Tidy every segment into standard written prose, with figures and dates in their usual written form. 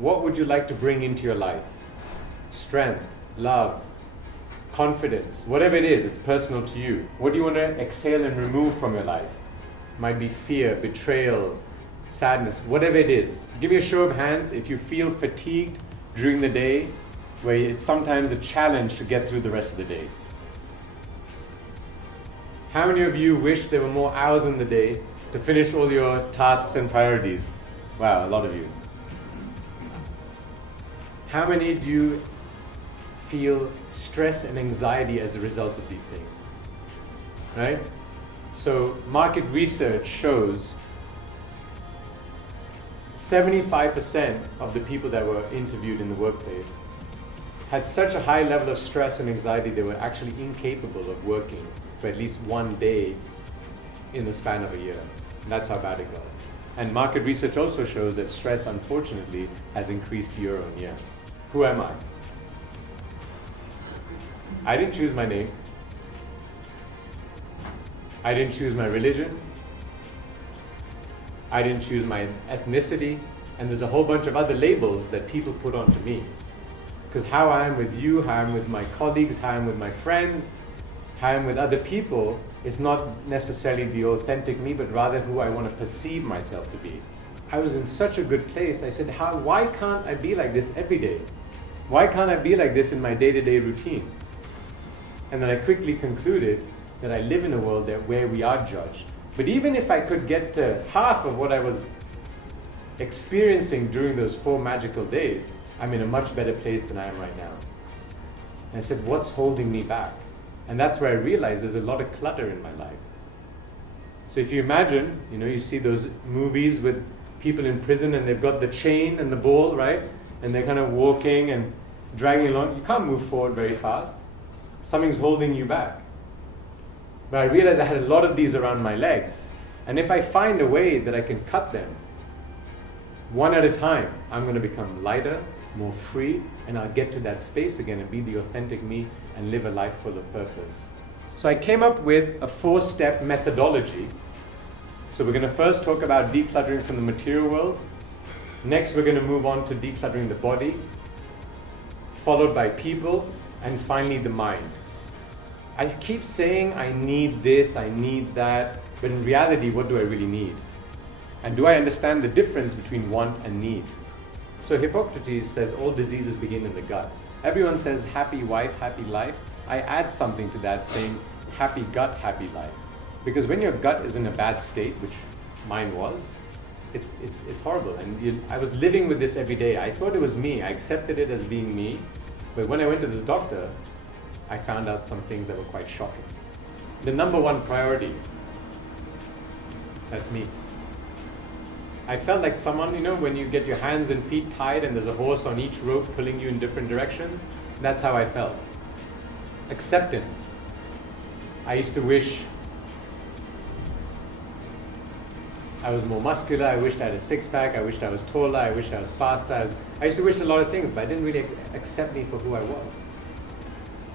What would you like to bring into your life? Strength, love, confidence, whatever it is, it's personal to you. What do you want to exhale and remove from your life? Might be fear, betrayal, sadness, whatever it is. Give me a show of hands if you feel fatigued during the day, where it's sometimes a challenge to get through the rest of the day. How many of you wish there were more hours in the day to finish all your tasks and priorities? Wow, a lot of you. How many do you feel stress and anxiety as a result of these things? Right? So market research shows 75% of the people that were interviewed in the workplace had such a high level of stress and anxiety they were actually incapable of working for at least one day in the span of a year. And that's how bad it got. And market research also shows that stress, unfortunately, has increased year on year. Who am I? I didn't choose my name. I didn't choose my religion. I didn't choose my ethnicity. And there's a whole bunch of other labels that people put onto me. Because how I am with you, how I am with my colleagues, how I am with my friends, how I am with other people is not necessarily the authentic me, but rather who I want to perceive myself to be. I was in such a good place. I said, why can't I be like this every day? Why can't I be like this in my day-to-day routine? And then I quickly concluded that I live in a world where we are judged. But even if I could get to half of what I was experiencing during those 4 magical days, I'm in a much better place than I am right now. And I said, what's holding me back? And that's where I realized there's a lot of clutter in my life. So if you imagine, you see those movies with people in prison and they've got the chain and the ball, right? And they're kind of walking and dragging along. You can't move forward very fast. Something's holding you back. But I realized I had a lot of these around my legs. And if I find a way that I can cut them, one at a time, I'm going to become lighter, more free, and I'll get to that space again and be the authentic me and live a life full of purpose. So I came up with a 4-step methodology. So we're going to first talk about decluttering from the material world. Next, we're going to move on to decluttering the body, followed by people, and finally the mind. I keep saying I need this, I need that, but in reality, what do I really need? And do I understand the difference between want and need? So Hippocrates says all diseases begin in the gut. Everyone says happy wife, happy life. I add something to that saying happy gut, happy life. Because when your gut is in a bad state, which mine was, it's horrible. And I was living with this every day. I thought it was me. I accepted it as being me. But when I went to this doctor, I found out some things that were quite shocking. The number 1 priority, that's me. I felt like someone, when you get your hands and feet tied and there's a horse on each rope pulling you in different directions, that's how I felt. Acceptance. I used to wish I was more muscular, I wished I had a 6-pack, I wished I was taller, I wished I was faster. I used to wish a lot of things, but I didn't really accept me for who I was.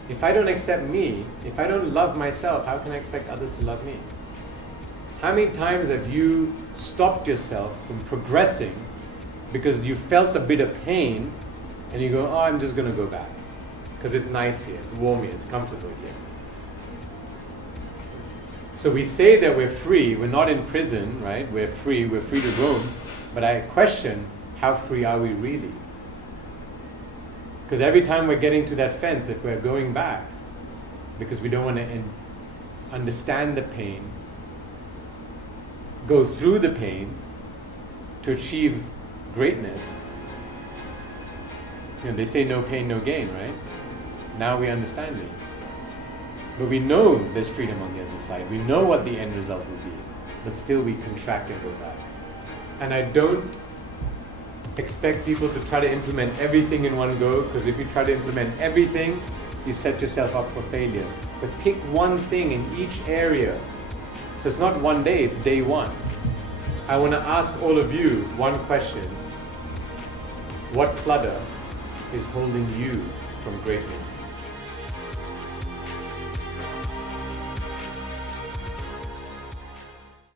If I don't accept me, if I don't love myself, how can I expect others to love me? How many times have you stopped yourself from progressing because you felt a bit of pain and you go, I'm just going to go back because it's nice here, it's warm here, it's comfortable here. So we say that we're free, we're not in prison, right? We're free to roam. But I question, how free are we really? Because every time we're getting to that fence, if we're going back, because we don't want to understand the pain, go through the pain to achieve greatness. They say no pain, no gain, right? Now we understand it. But we know there's freedom on the other side. We know what the end result will be. But still we contract and go back. And I don't expect people to try to implement everything in one go, because if you try to implement everything, you set yourself up for failure. But pick one thing in each area. So it's not one day, it's day 1. I want to ask all of you one question. What clutter is holding you from greatness?